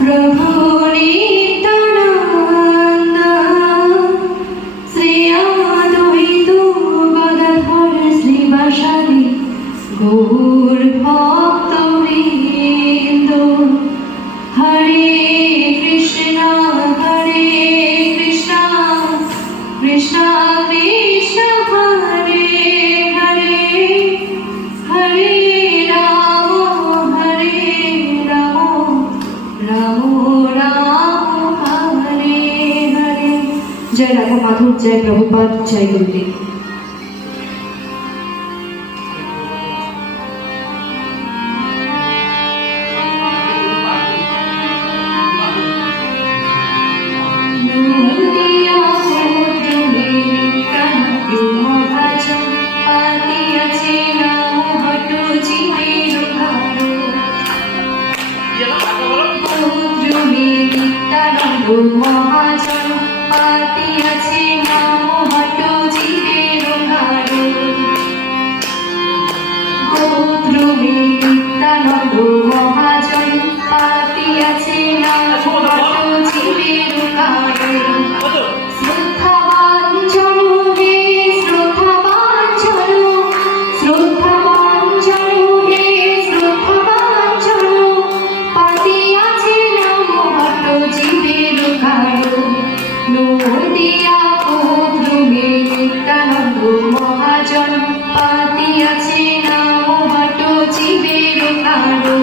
প্রভু নিত্যানন্দ শ্রী অদ্বৈত গদাধর শ্রীবাসাদি গৌর ভক্তবৃন্দ। হরে কৃষ্ণ কৃষ্ণ কৃষ্ণ হরে হরে হরে রাম রাম রাম হরে হরে। জয় রাধা মাধব, জয় প্রভুপাদ, জয় গুরুদেব। মহাজন পাতিয়াছে নাম হট জীবের ঘাড়ো। গৌদ্রবী নিত্যানন্দ মহাজন পাতিয়াছে নাম হট জীবের ঘাড়ো। শ্রদ্ধাবাঞ্ছন হে শ্রদ্ধাবাঞ্ছন, শ্রদ্ধাবাঞ্ছন হে শ্রদ্ধাবাঞ্ছন, পাতিয়াছে নাম হট জীবের ঘাড়ো। নদিয়া গৌদ্রবী নিত্যানন্দ মহাজন পাতিয়াছে নাম হট জীবের ঘাড়ো।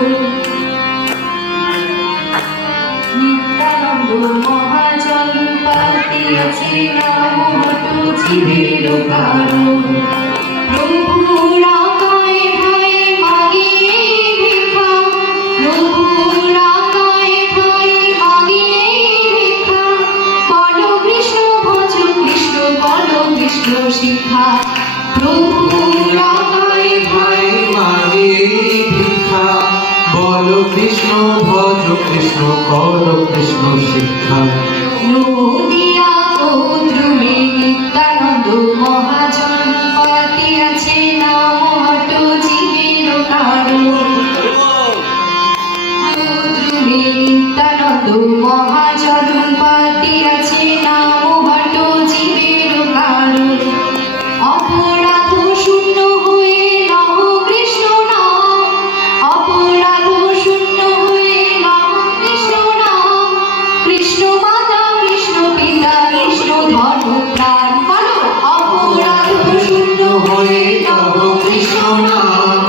নিত্যানন্দ মহাজন পাতিয়াছে নাম হট জীবের ঘাড়ো। প্রভুর আজ্ঞায় ভাই মাগিয়ে ভিক্ষা, প্রভুর আজ্ঞায় ভাই মাগিয়ে ভিক্ষা, বলো কৃষ্ণ ভজ কৃষ্ণ, বলো কৃষ্ণ শিক্ষা। প্রভুর আজ্ঞায় ভাই মাগিয়ে ভিক্ষা, বলো কৃষ্ণ ভজ কৃষ্ণ, করো কৃষ্ণ শিক্ষা। নদিয়া গৌদ্রবী নিত্যানন্দ মহাজন পাতিয়াছে নাম হট জীবের ঘাড়ো। গৌদ্রবী নিত্যানন্দ মহাজন পাতিয়াছে নাম হট জীবের ঘাড়ো। অপরাধ শূন্য হয়ে নহ কৃষ্ণ নাম, অপরাধ শূন্য হয়ে নহ কৃষ্ণ নাম। কৃষ্ণ মাতা কৃষ্ণ পিতা কৃষ্ণ ধর্ম প্রাণ, বলো অপরাধ শূন্য হয়ে নহ কৃষ্ণ নাম,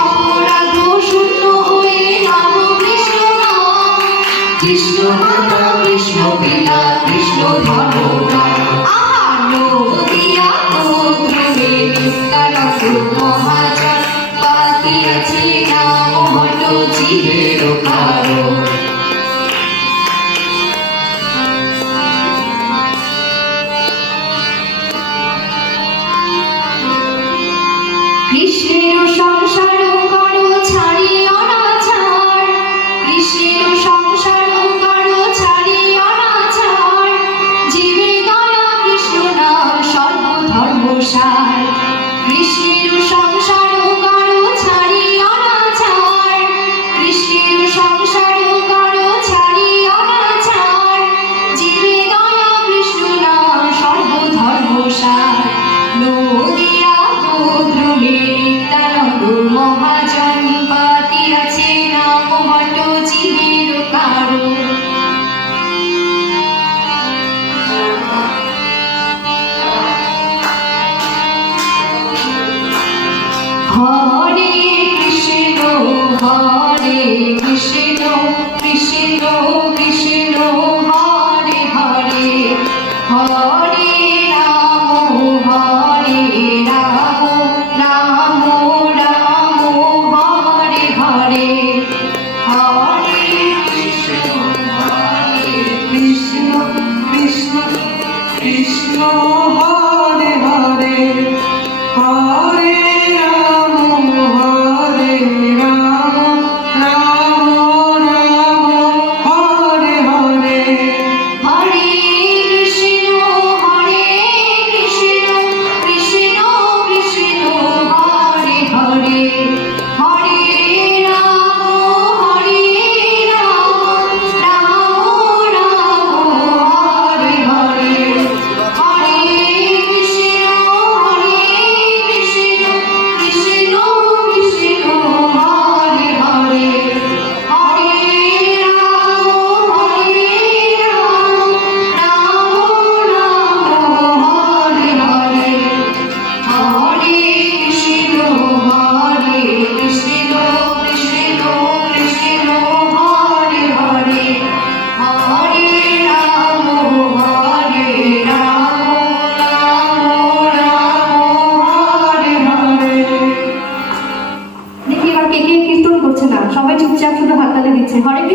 অপরাধ শূন্য হয়ে নহ কৃষ্ণ নাম। কৃষ্ণ মাতা কৃষ্ণ পিতা কৃষ্ণ ধর্ম প্রাণ। নদিয়া গৌদ্রবী নিত্যানন্দ মহাজন পাতিয়াছে নাম হট জীবের ঘাড়ো। কৃষ্ণের সংসার করো ছাড়ি অনাচার, কৃষ্ণের সংসার করো ছাড়ি অনাচার, জীবে দয়া কৃষ্ণ নাম সর্বধর্মসার। কৃষ্ণের সংসার করো ছাড়ি অনাচার, কৃষ্ণের সংসার করো ছাড়ি অনাচার, জীবে দয়া কৃষ্ণ নাম সর্বধর্মসার। নদিয়া গৌদ্রবী নিত্যানন্দ মহাজন পাতিয়াছে নাম হট জীবের ঘাড়ো। হরে কৃষ্ণ কৃষ্ণ কৃষ্ণ কৃষ্ণ হরে হরে, হরে রাম রাম রাম হরে হরে। হরে কৃষ্ণ কৃষ্ণ কৃষ্ণ কৃষ্ণ হরে হরে, হরে রাম রাম রাম হরে হরে। হরে কৃষ্ণ কৃষ্ণ কৃষ্ণ কৃষ্ণ হরে হরে, হরে রাম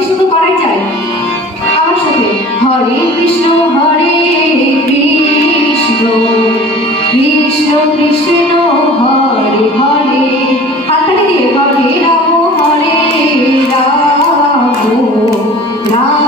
কৃষ্ণ তো করাই যায়। আমার সাথে হরে কৃষ্ণ কৃষ্ণ কৃষ্ণ হরে হরে। হাততালি দিয়ে হরে রাম রাম